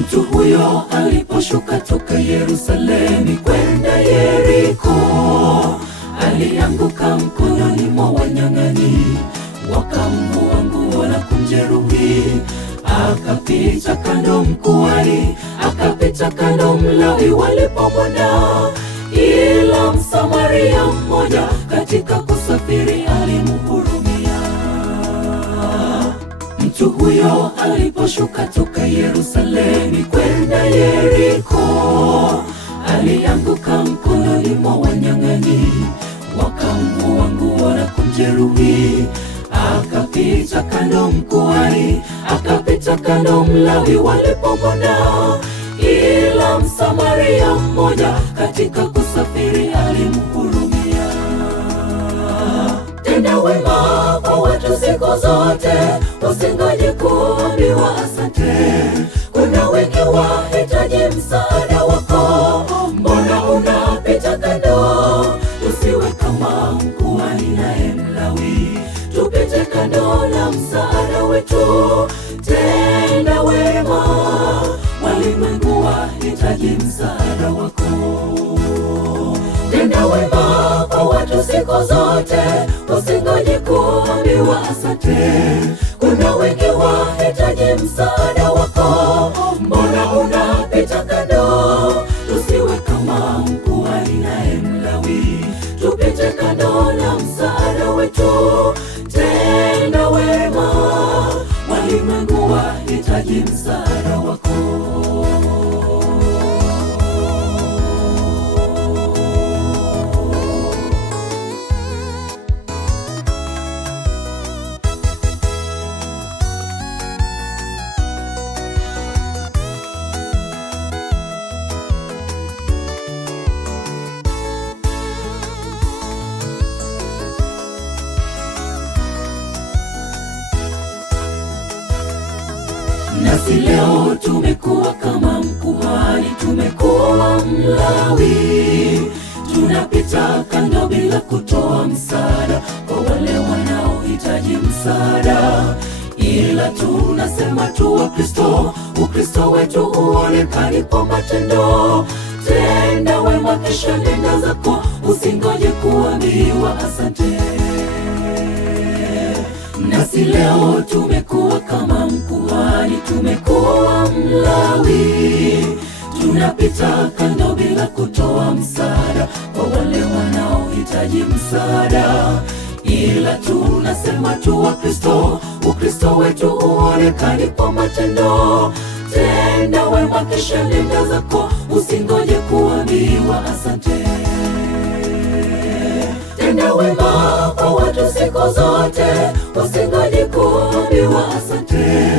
Mtu huyo aliposhuka toka Yerusalemu kwenda Yeriko, alianguka mkononi mwa wanyang'anyi, wakamvua nguo na kumjeruhi. Akapita kando mkuhani, akapita kando Mlawi walipomwona, ila Msamaria mmoja katika kusafiri alimhurumia. Mtu huyo aliposhuka toka Yerusalemu kwenda Yeriko, alianguka mkononi mwa wanyang'anyi, wakamvua nguo na kumjeruhi. Akapita kando mkuhani, akapita kando Mlawi walipomwona, ila Msamaria mmoja katika kusafiri alimhurumia. Tenda wema kwa watu siku zote, usingoje kuambiwa asante. Kuna wengi wahitaji msaada wako, mbona unapita kando? Tusiwe kama mkuhani naye Mlawi, tupite kando na msaada wetu. Tenda wema, walimwengu wahitaji msaada wako. Tenda wema kwa watu siku zote, usingoje kuambiwa asante. Kuna wengi wahitaji msaada wako, mbona unapita kando? Tusiwe kama mkuhani naye Mlawi, tupite kando na msaada wetu. Tenda wema, walimwengu wahitaji msaada wako. Nasi leo tumekuwa kama mkuhani, tumekuwa Mlawi, tunapita kando bila kutoa msaada kwa wale wanaohitaji msaada, ila tunasema tu Wakristo, Ukristo wetu uonekane kwa matendo. Tenda wema kisha nenda zako, usingoje kuambiwa asante. Nasi leo tumekuwa kama mkuhani, tumekuwa Mlawi, tunapita kando bila kutoa msaada kwa wale wanaohitaji msaada, ila tunasema tu Wakristo, Ukristo wetu uonekane kwa matendo. Tenda wema kisha nenda zako, usingoje kuambiwa asante. Tenda wema kwa watu siku zote, usingoje kuambiwa asante.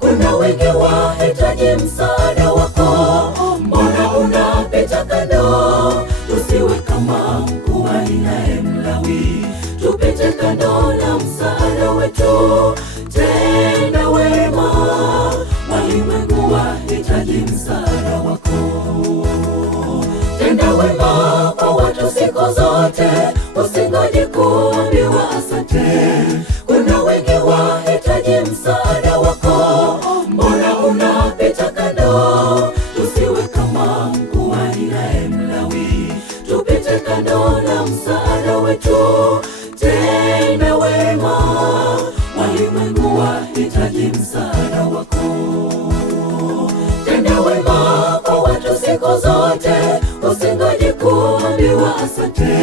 Kuna wengi wahitaji msaada wako, mbona unapita kando? Tusiwe kama mkuhani naye Mlawi, tupite kando na msaada wetu. Tenda wema, walimwengu wahitaji msaada wako. Tenda wema kwa watu siku zote, usingoje kuambiwa asante. Kuna wengi wahitaji msaada wako, mbona unapita kando? Tusiwe kama mkuhani naye Mlawi, tupite kando na msaada wetu. Tenda wema, walimwengu wahitaji msaada wako. Tenda wema kwa watu siku zote, usingoje kuambiwa asante.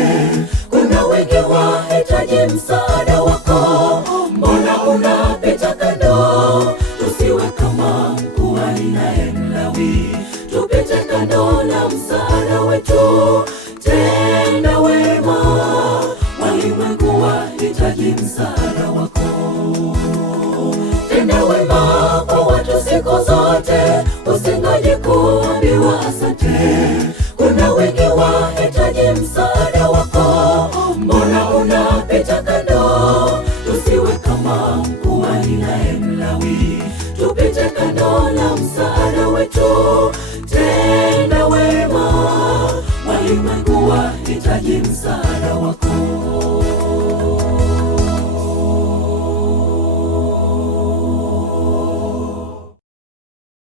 Kuna wengi wahitaji msaada wako, mbona unapita kando? Tusiwe kama mkuhani naye Mlawi, tupite kando na msaada wetu. Tenda wema, walimwengu wahitaji msaada wako. Tenda wema kwa watu siku zote, usingoje kuambiwa asante. Kuna wengi wahitaji msaada wako, mbona unapita kando? Tusiwe kama mkuhani naye Mlawi, tupite kando na msaada wetu. Tenda wema, walimwengu wahitaji msaada wako.